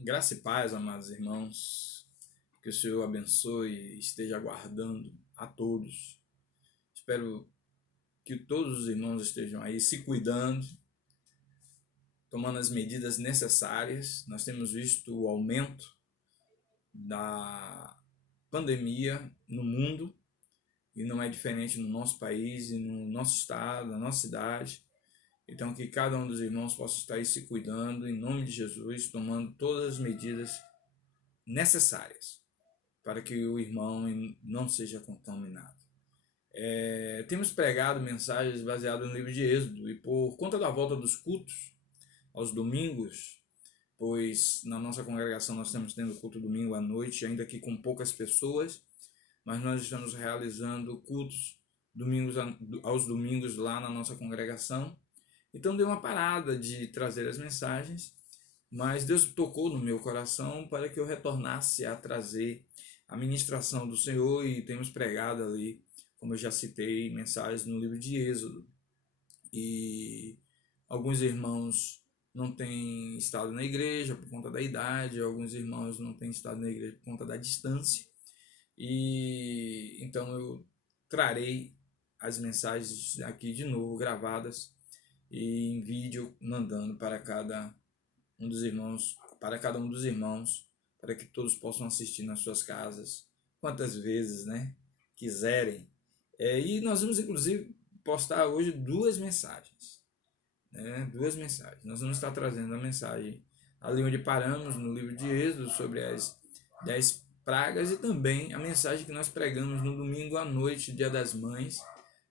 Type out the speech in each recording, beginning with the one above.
Graça e paz, amados irmãos, que o Senhor abençoe e esteja guardando a todos. Espero que todos os irmãos estejam aí se cuidando, tomando as medidas necessárias. Nós temos visto o aumento da pandemia no mundo e não é diferente no nosso país e no nosso estado, na nossa cidade. Então, que cada um dos irmãos possa estar aí se cuidando, em nome de Jesus, tomando todas as medidas necessárias para que o irmão não seja contaminado. Temos pregado mensagens baseadas no livro de Êxodo, e por conta da volta dos cultos aos domingos, pois na nossa congregação nós estamos tendo culto domingo à noite, ainda que com poucas pessoas, mas nós estamos realizando cultos aos domingos lá na nossa congregação. Então deu uma parada de trazer as mensagens, mas Deus tocou no meu coração para que eu retornasse a trazer a ministração do Senhor, e temos pregado ali, como eu já citei, mensagens no livro de Êxodo. E alguns irmãos não têm estado na igreja por conta da idade, alguns irmãos não têm estado na igreja por conta da distância. E então eu trarei as mensagens aqui de novo gravadas e em vídeo, mandando para cada um dos irmãos, para que todos possam assistir nas suas casas, quantas vezes, né, quiserem. E nós vamos inclusive postar hoje duas mensagens, né, duas mensagens. Nós vamos estar trazendo a mensagem ali onde paramos no livro de Êxodo sobre as 10 pragas, e também a mensagem que nós pregamos no domingo à noite, Dia das Mães,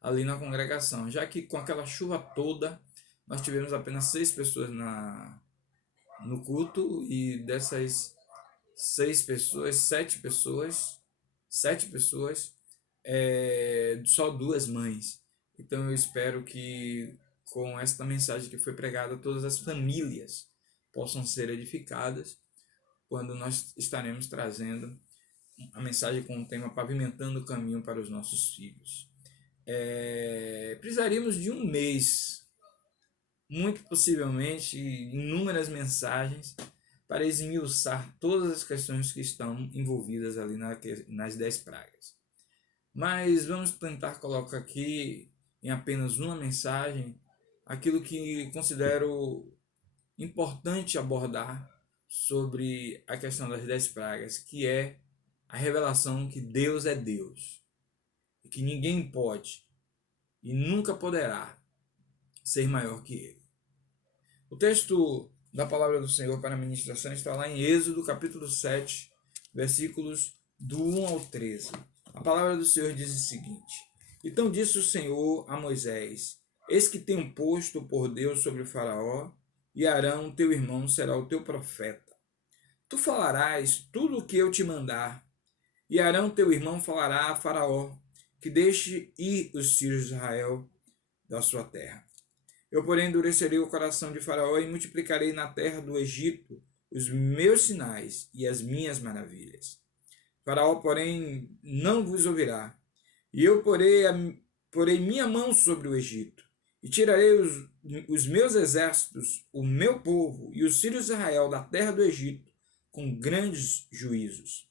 ali na congregação, já que com aquela chuva toda nós tivemos apenas 6 pessoas no culto, e dessas 6 pessoas, 7 pessoas, só 2 mães. Então eu espero que com esta mensagem que foi pregada, todas as famílias possam ser edificadas quando nós estaremos trazendo a mensagem com o tema Pavimentando o Caminho para os Nossos Filhos. Precisaríamos de um mês, muito possivelmente inúmeras mensagens, para esmiuçar todas as questões que estão envolvidas ali nas 10 pragas. Mas vamos tentar colocar aqui em apenas uma mensagem aquilo que considero importante abordar sobre a questão das 10 pragas, que é a revelação que Deus é Deus e que ninguém pode e nunca poderá ser maior que Ele. O texto da palavra do Senhor para a ministração está lá em Êxodo, capítulo 7, versículos do 1 ao 13. A palavra do Senhor diz o seguinte: Então disse o Senhor a Moisés: Eis que tenho posto por Deus sobre o Faraó, e Arão, teu irmão, será o teu profeta. Tu falarás tudo o que eu te mandar, e Arão, teu irmão, falará a Faraó, que deixe ir os filhos de Israel da sua terra. Eu, porém, endurecerei o coração de Faraó e multiplicarei na terra do Egito os meus sinais e as minhas maravilhas. Faraó, porém, não vos ouvirá. E eu porei minha mão sobre o Egito, e tirarei os meus exércitos, o meu povo e os filhos de Israel da terra do Egito com grandes juízos.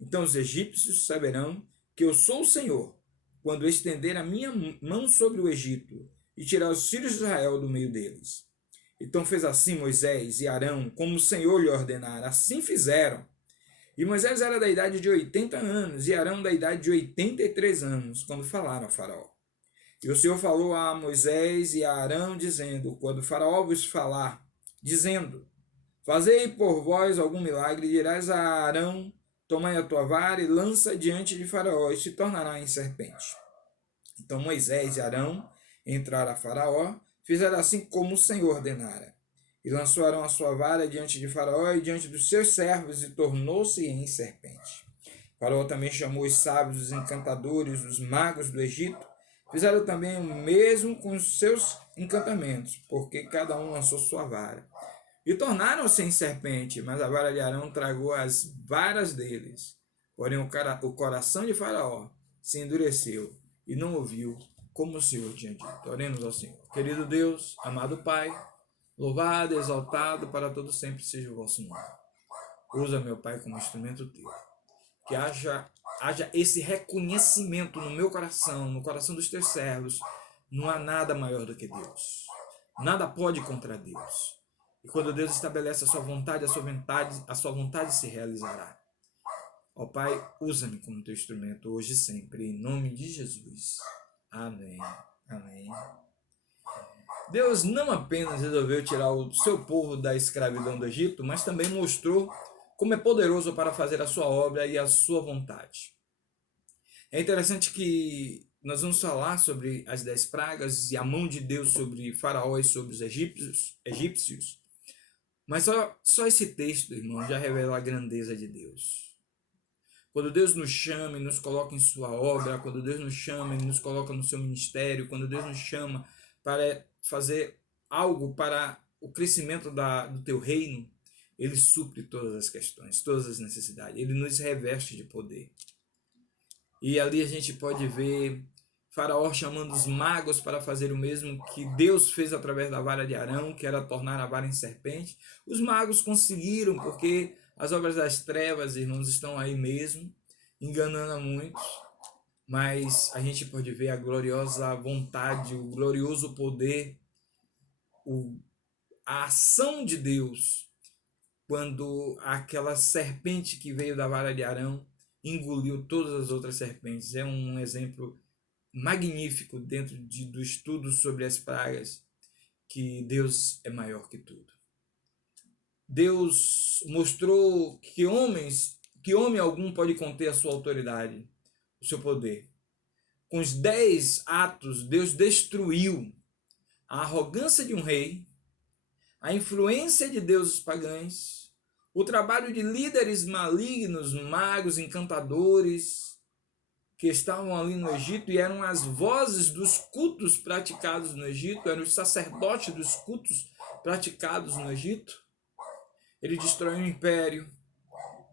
Então os egípcios saberão que eu sou o Senhor, quando estender a minha mão sobre o Egito e tirar os filhos de Israel do meio deles. Então fez assim Moisés e Arão, como o Senhor lhe ordenara. Assim fizeram. E Moisés era da idade de 80 anos, e Arão da idade de 83 anos, quando falaram a Faraó. E o Senhor falou a Moisés e a Arão, dizendo: Quando Faraó vos falar, dizendo: Fazei por vós algum milagre, dirás a Arão: Tomai a tua vara e lança diante de Faraó, e se tornará em serpente. Então Moisés e Arão entraram a Faraó, fizeram assim como o Senhor ordenara. E lançou Arão a sua vara diante de Faraó e diante dos seus servos, e tornou-se em serpente. Faraó também chamou os sábios, os encantadores, os magos do Egito. Fizeram também o mesmo com os seus encantamentos, porque cada um lançou sua vara. E tornaram-se em serpente, mas a vara de Arão tragou as varas deles. Porém o coração de Faraó se endureceu e não ouviu como o Senhor tinha dito. Oremos ao Senhor. Querido Deus, amado Pai, louvado, exaltado para todo sempre seja o vosso nome. Usa, meu Pai, como instrumento teu. Que haja esse reconhecimento no meu coração, no coração dos teus servos. Não há nada maior do que Deus. Nada pode contra Deus. E quando Deus estabelece a sua vontade, a sua vontade se realizará. Ó Pai, usa-me como teu instrumento hoje e sempre, em nome de Jesus. Amém. Amém. Deus não apenas resolveu tirar o seu povo da escravidão do Egito, mas também mostrou como é poderoso para fazer a sua obra e a sua vontade. É interessante que nós vamos falar sobre as 10 pragas e a mão de Deus sobre Faraó e sobre os egípcios, mas só esse texto, irmão, já revela a grandeza de Deus. Quando Deus nos chama e nos coloca em sua obra, quando Deus nos chama e nos coloca no seu ministério, quando Deus nos chama para fazer algo para o crescimento do teu reino, Ele supre todas as questões, todas as necessidades. Ele nos reveste de poder. E ali a gente pode ver Faraó chamando os magos para fazer o mesmo que Deus fez através da vara de Arão, que era tornar a vara em serpente. Os magos conseguiram, porque as obras das trevas, irmãos, estão aí mesmo, enganando a muitos. Mas a gente pode ver a gloriosa vontade, o glorioso poder, a ação de Deus, quando aquela serpente que veio da vara de Arão engoliu todas as outras serpentes. É um exemplo magnífico dentro do estudo sobre as pragas, que Deus é maior que tudo. Deus mostrou que homem algum pode conter a sua autoridade, o seu poder. Com os 10 atos, Deus destruiu a arrogância de um rei, a influência de deuses pagãos, o trabalho de líderes malignos, magos, encantadores, que estavam ali no Egito e eram as vozes dos cultos praticados no Egito, eram os sacerdotes dos cultos praticados no Egito. Ele destrói um império,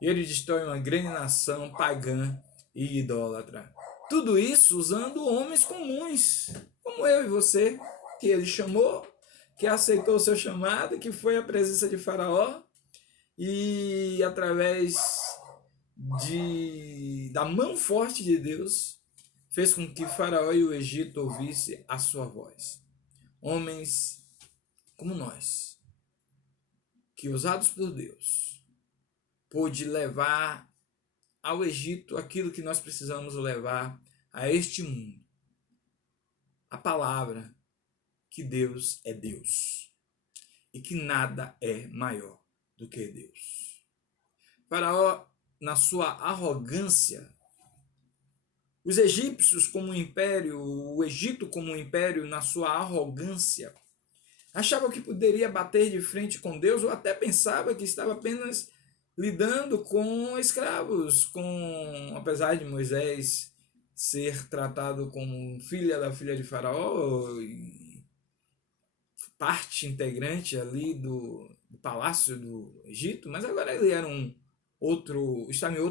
ele destrói uma grande nação pagã e idólatra. Tudo isso usando homens comuns, como eu e você, que ele chamou, que aceitou o seu chamado, que foi à presença de Faraó, e através da mão forte de Deus, fez com que Faraó e o Egito ouvissem a sua voz. Homens como nós, que usados por Deus, pôde levar ao Egito aquilo que nós precisamos levar a este mundo. A palavra que Deus é Deus e que nada é maior do que Deus. Faraó, na sua arrogância, os egípcios como um império, o Egito como um império na sua arrogância, achava que poderia bater de frente com Deus ou até pensava que estava apenas lidando com escravos, apesar de Moisés ser tratado como filha da filha de Faraó, parte integrante ali do palácio do Egito, mas agora ele era estava em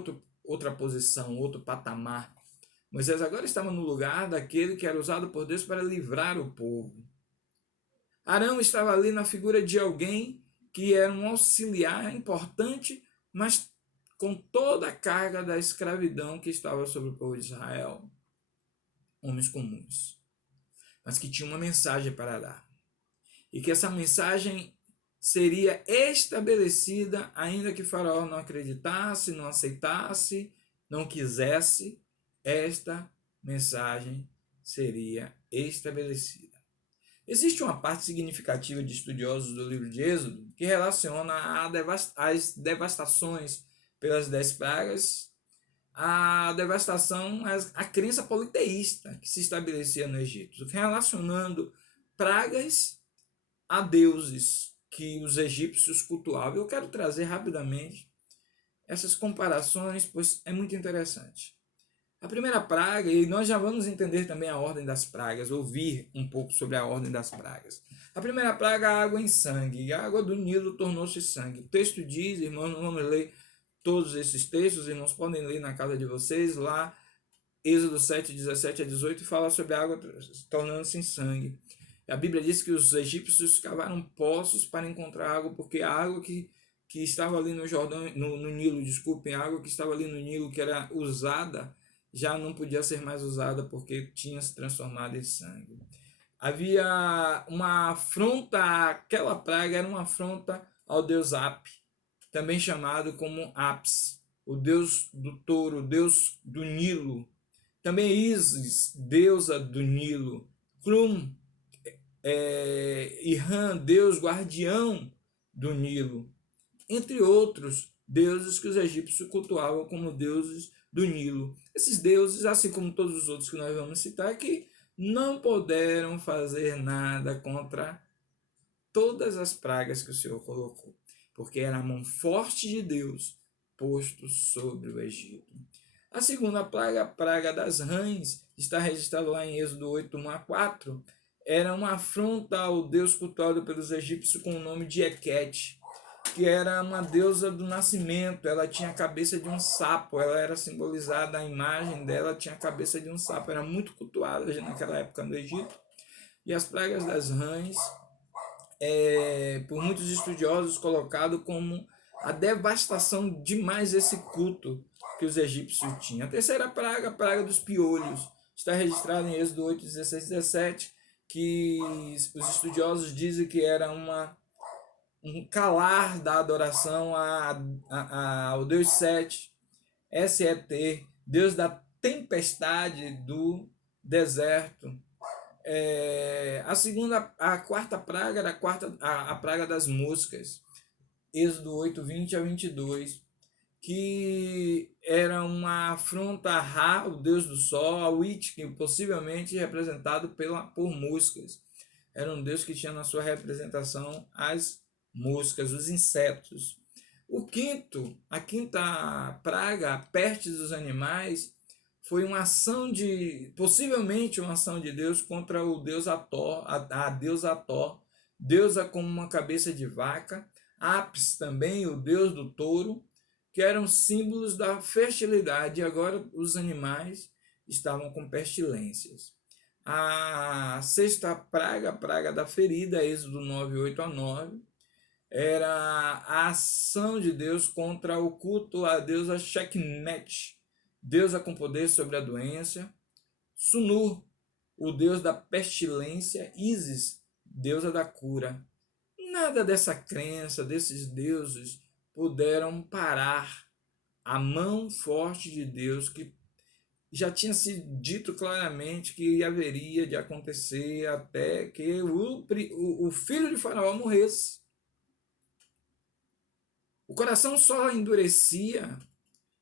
outra posição, outro patamar. Moisés agora estava no lugar daquele que era usado por Deus para livrar o povo. Arão estava ali na figura de alguém que era um auxiliar importante, mas com toda a carga da escravidão que estava sobre o povo de Israel. Homens comuns, mas que tinham uma mensagem para dar. E que essa mensagem seria estabelecida ainda que Faraó não acreditasse, não aceitasse, não quisesse, esta mensagem seria estabelecida. Existe uma parte significativa de estudiosos do livro de Êxodo que relaciona as devastações pelas 10 pragas, a devastação, a crença politeísta que se estabelecia no Egito, relacionando pragas a deuses que os egípcios cultuavam. Eu quero trazer rapidamente essas comparações, pois é muito interessante. A primeira praga, e nós já vamos entender também a ordem das pragas, ouvir um pouco sobre a ordem das pragas. A primeira praga, a água em sangue. A água do Nilo tornou-se sangue. O texto diz, irmãos, não vamos ler todos esses textos, irmãos podem ler na casa de vocês, lá, Êxodo 7, 17 a 18, fala sobre a água tornando-se em sangue. A Bíblia diz que os egípcios cavaram poços para encontrar água, porque a água que que estava ali no Jordão, no Nilo, desculpem, a água que estava ali no Nilo, que era usada, já não podia ser mais usada porque tinha se transformado em sangue. Havia uma afronta, aquela praga era uma afronta ao deus Ap, também chamado como Apis, o deus do touro, o deus do Nilo. Também Isis, deusa do Nilo. Crum, Irã, deus guardião do Nilo. Entre outros deuses que os egípcios cultuavam como deuses do Nilo. Esses deuses, assim como todos os outros que nós vamos citar, que não puderam fazer nada contra todas as pragas que o Senhor colocou, porque era a mão forte de Deus posto sobre o Egito. A segunda praga, a praga das rãs, está registrada lá em Êxodo 8, 1 a 4. Era uma afronta ao Deus cultuado pelos egípcios com o nome de Hequete, que era uma deusa do nascimento. Ela tinha a cabeça de um sapo, ela era simbolizada, a imagem dela tinha a cabeça de um sapo, era muito cultuada naquela época no Egito. E as pragas das rãs, por muitos estudiosos, colocado como a devastação demais desse culto que os egípcios tinham. A terceira praga, a praga dos piolhos, está registrada em Êxodo 8, 16 e 17, que os estudiosos dizem que era um calar da adoração ao Deus Sete, Set, Deus da tempestade do deserto. A quarta praga era a praga das moscas, Êxodo 8, 20 a 22, que era uma afronta a Ra, o deus do sol, a Witch, que possivelmente representado por moscas. Era um deus que tinha na sua representação as moscas, os insetos. A quinta praga, a peste dos animais, foi possivelmente uma ação de Deus contra o deus Ator, a deusa Ator, deusa como uma cabeça de vaca, Apis também, o deus do touro, que eram símbolos da fertilidade, e agora os animais estavam com pestilências. A sexta praga, a praga da ferida, Êxodo 9, 8 a 9, era a ação de Deus contra o culto à deusa Sekhmet, deusa com poder sobre a doença, Sunur, o deus da pestilência, Isis, deusa da cura. Nada dessa crença, desses deuses, puderam parar a mão forte de Deus, que já tinha sido dito claramente que haveria de acontecer até que o filho de Faraó morresse. O coração só endurecia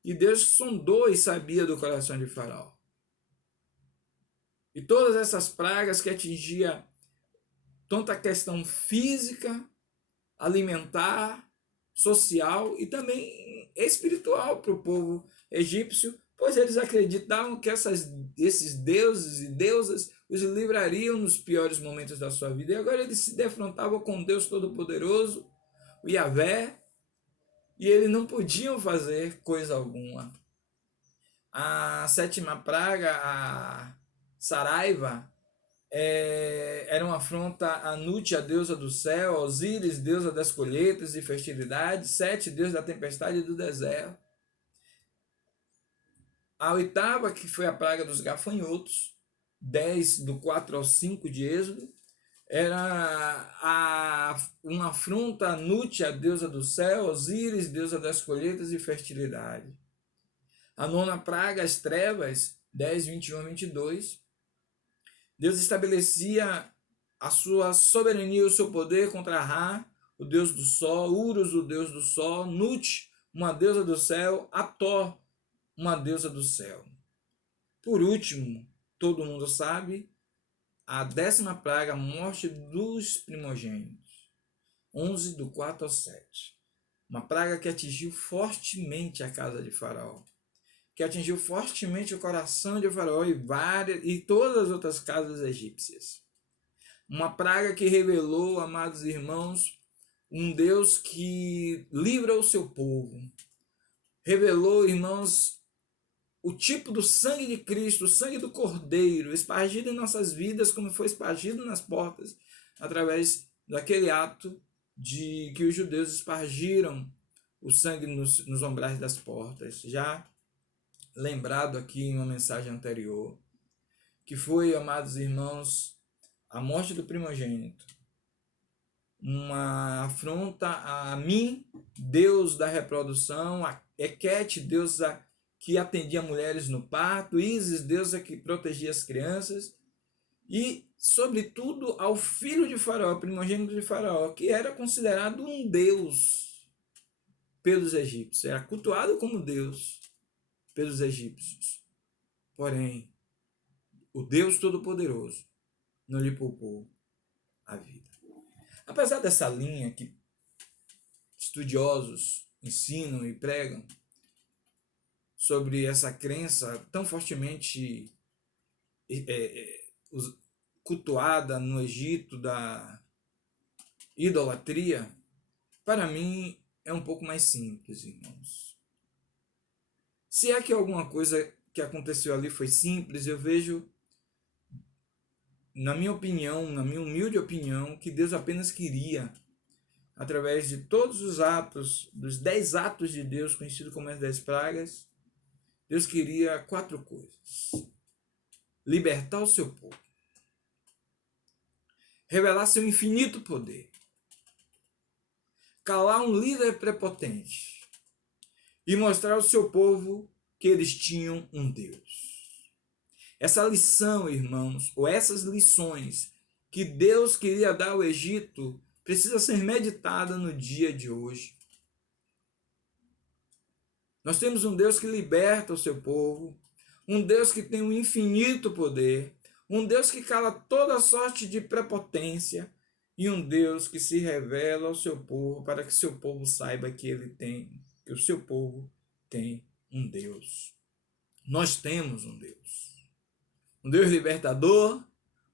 e Deus sondou e sabia do coração de Faraó. E todas essas pragas que atingiam tanto a questão física, alimentar, social e também espiritual para o povo egípcio, pois eles acreditavam que esses deuses e deusas os livrariam nos piores momentos da sua vida. E agora eles se defrontavam com Deus Todo-Poderoso, o Yahvé, e eles não podiam fazer coisa alguma. A sétima praga, a Saraiva, era uma afronta a Nut, a deusa do céu, a Osíris, deusa das colheitas e fertilidade, Sete, deus da tempestade e do deserto. A oitava, que foi a praga dos gafanhotos, 10, do 4 ao 5 de Êxodo, era uma afronta a Nut, a deusa do céu, Osíris, deusa das colheitas e fertilidade. A nona praga, as trevas, 10, 21 a 22. Deus estabelecia a sua soberania e o seu poder contra Ra, o deus do sol, Urus, o deus do sol, Nut, uma deusa do céu, Ator, uma deusa do céu. Por último, todo mundo sabe, a 10ª praga, a morte dos primogênitos, 11, do 4 ao 7. Uma praga que atingiu fortemente a casa de Faraó, que atingiu fortemente o coração de Faraó e todas as outras casas egípcias. Uma praga que revelou, amados irmãos, um Deus que livra o seu povo. Revelou, irmãos, o tipo do sangue de Cristo, o sangue do Cordeiro, espargido em nossas vidas, como foi espargido nas portas, através daquele ato que os judeus espargiram o sangue nos umbrais das portas, já lembrado aqui em uma mensagem anterior, que foi, amados irmãos, a morte do primogênito, uma afronta a mim, Deus da reprodução, a Equete, deusa que atendia mulheres no parto, Ísis, deusa que protegia as crianças, e, sobretudo, ao filho de Faraó, primogênito de Faraó, que era considerado um deus pelos egípcios, era cultuado como Deus pelos egípcios. Porém, o Deus Todo-Poderoso não lhe poupou a vida. Apesar dessa linha que estudiosos ensinam e pregam sobre essa crença tão fortemente cultuada no Egito da idolatria, para mim é um pouco mais simples, irmãos. Se é que alguma coisa que aconteceu ali foi simples, eu vejo, na minha opinião, na minha humilde opinião, que Deus apenas queria, através de todos os atos, dos 10 atos de Deus, conhecidos como as 10 pragas, Deus queria 4 coisas: libertar o seu povo, revelar seu infinito poder, calar um líder prepotente e mostrar ao seu povo que eles tinham um Deus. Essa lição, irmãos, ou essas lições que Deus queria dar ao Egito, precisa ser meditada no dia de hoje. Nós temos um Deus que liberta o seu povo, um Deus que tem um infinito poder, um Deus que cala toda sorte de prepotência e um Deus que se revela ao seu povo para que seu povo saiba que que o seu povo tem um Deus. Nós temos um Deus. Um Deus libertador,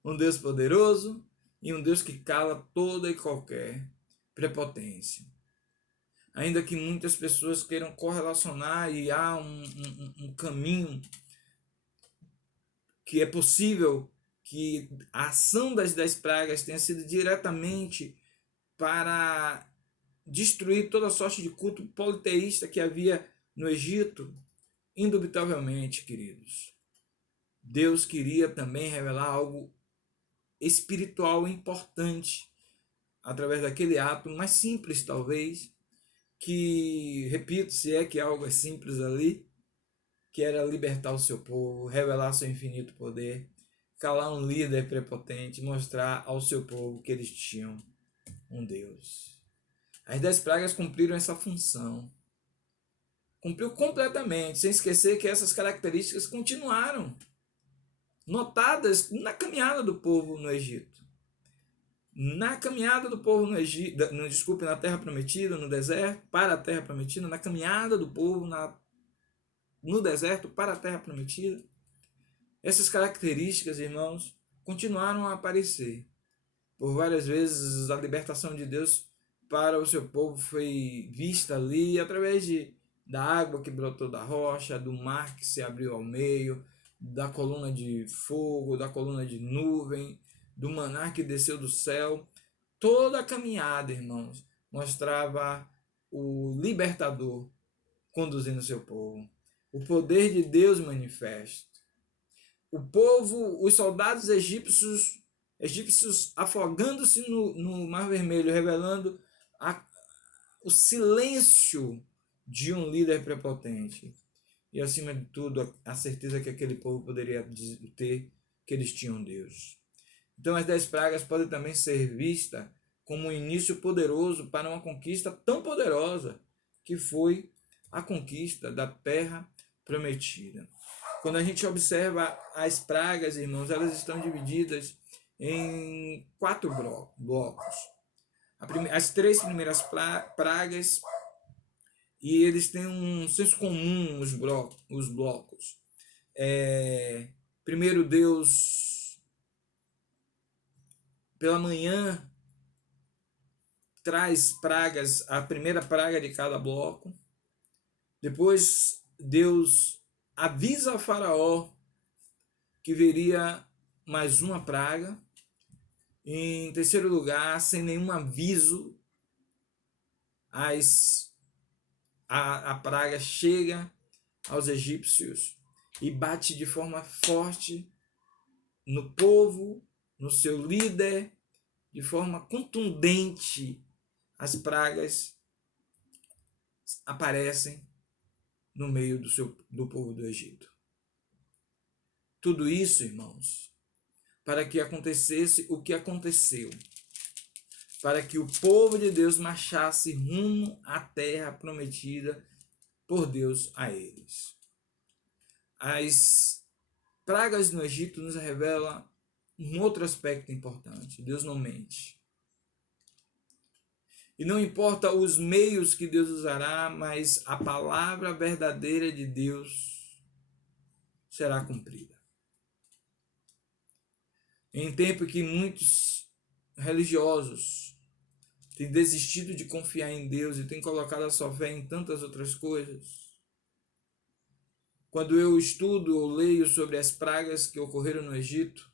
um Deus poderoso e um Deus que cala toda e qualquer prepotência. Ainda que muitas pessoas queiram correlacionar e há um caminho que é possível que a ação das 10 pragas tenha sido diretamente para destruir toda sorte de culto politeísta que havia no Egito, indubitavelmente, queridos, Deus queria também revelar algo espiritual importante através daquele ato mais simples, talvez, que, repito, se é que algo é simples ali, que era libertar o seu povo, revelar seu infinito poder, calar um líder prepotente, mostrar ao seu povo que eles tinham um Deus. As 10 pragas cumpriram essa função. Cumpriu completamente, sem esquecer que essas características continuaram notadas na caminhada do povo no Egito. Na caminhada do povo no Egito, na Terra Prometida, no deserto, para a Terra Prometida, na caminhada do povo no deserto para a Terra Prometida, essas características, irmãos, continuaram a aparecer. Por várias vezes a libertação de Deus para o seu povo foi vista ali através da água que brotou da rocha, do mar que se abriu ao meio, da coluna de fogo, da coluna de nuvem, do maná que desceu do céu. Toda a caminhada, irmãos, mostrava o libertador conduzindo o seu povo. O poder de Deus manifesto. O povo, os soldados egípcios afogando-se no Mar Vermelho, revelando o silêncio de um líder prepotente. E, acima de tudo, a certeza que aquele povo poderia ter que eles tinham Deus. Então, as 10 pragas podem também ser vistas como um início poderoso para uma conquista tão poderosa que foi a conquista da Terra Prometida. Quando a gente observa as pragas, irmãos, elas estão divididas em 4 blocos. As 3 primeiras pragas, e eles têm um senso comum, os blocos. Primeiro, Deus, pela manhã, traz pragas, a primeira praga de cada bloco. Depois, Deus avisa a Faraó que viria mais uma praga. Em terceiro lugar, sem nenhum aviso, as a praga chega aos egípcios e bate de forma forte no povo, no seu líder, de forma contundente. As pragas aparecem no meio do povo do Egito. Tudo isso, irmãos, para que acontecesse o que aconteceu, para que o povo de Deus marchasse rumo à terra prometida por Deus a eles. As pragas no Egito nos revelam um outro aspecto importante. Deus não mente. E não importa os meios que Deus usará, mas a palavra verdadeira de Deus será cumprida. Em tempo que muitos religiosos têm desistido de confiar em Deus e têm colocado a sua fé em tantas outras coisas, quando eu estudo ou leio sobre as pragas que ocorreram no Egito,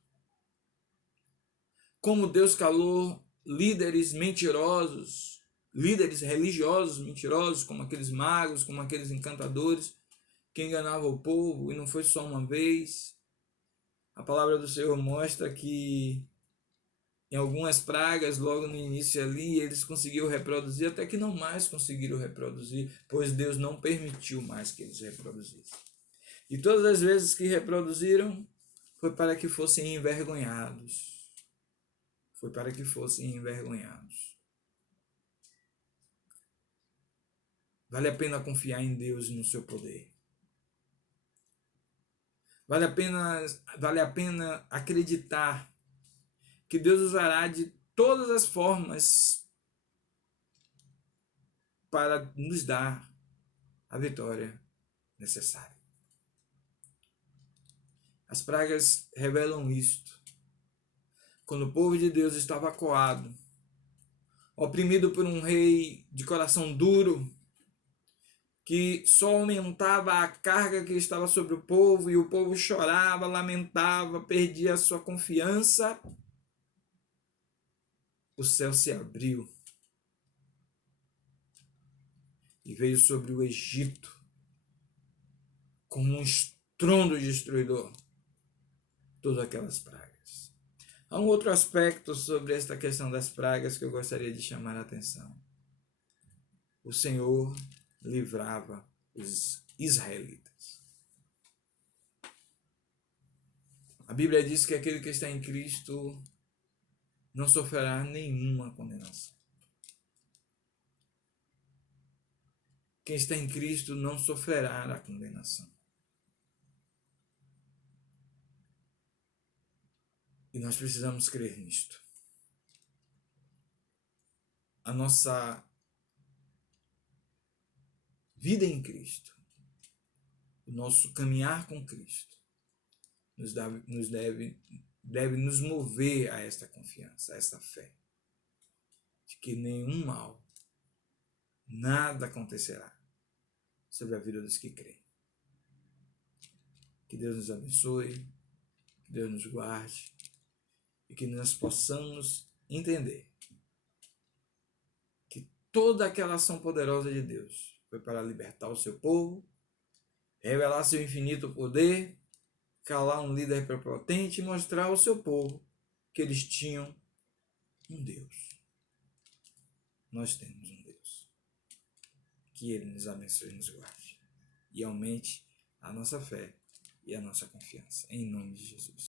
como Deus calou líderes mentirosos, líderes religiosos mentirosos, como aqueles magos, como aqueles encantadores, que enganavam o povo, e não foi só uma vez. A palavra do Senhor mostra que em algumas pragas, logo no início ali, eles conseguiram reproduzir, até que não mais conseguiram reproduzir, pois Deus não permitiu mais que eles reproduzissem. E todas as vezes que reproduziram, foi para que fossem envergonhados. Foi para que fossem envergonhados. Vale a pena confiar em Deus e no seu poder. Vale a pena acreditar que Deus usará de todas as formas para nos dar a vitória necessária. As pragas revelam isto. Quando o povo de Deus estava acuado, oprimido por um rei de coração duro, que só aumentava a carga que estava sobre o povo, e o povo chorava, lamentava, perdia a sua confiança, o céu se abriu e veio sobre o Egito como um estrondo destruidor todas aquelas pragas. Há um outro aspecto sobre esta questão das pragas que eu gostaria de chamar a atenção. O Senhor livrava os israelitas. A Bíblia diz que aquele que está em Cristo não sofrerá nenhuma condenação. Quem está em Cristo não sofrerá a condenação. E nós precisamos crer nisto. A nossa vida em Cristo, o nosso caminhar com Cristo, deve nos mover a esta confiança, a esta fé, de que nenhum mal, nada acontecerá sobre a vida dos que creem. Que Deus nos abençoe, que Deus nos guarde e que nós possamos entender que toda aquela ação poderosa de Deus foi para libertar o seu povo, revelar seu infinito poder, calar um líder prepotente e mostrar ao seu povo que eles tinham um Deus. Nós temos um Deus. Que Ele nos abençoe e nos guarde. E aumente a nossa fé e a nossa confiança. Em nome de Jesus.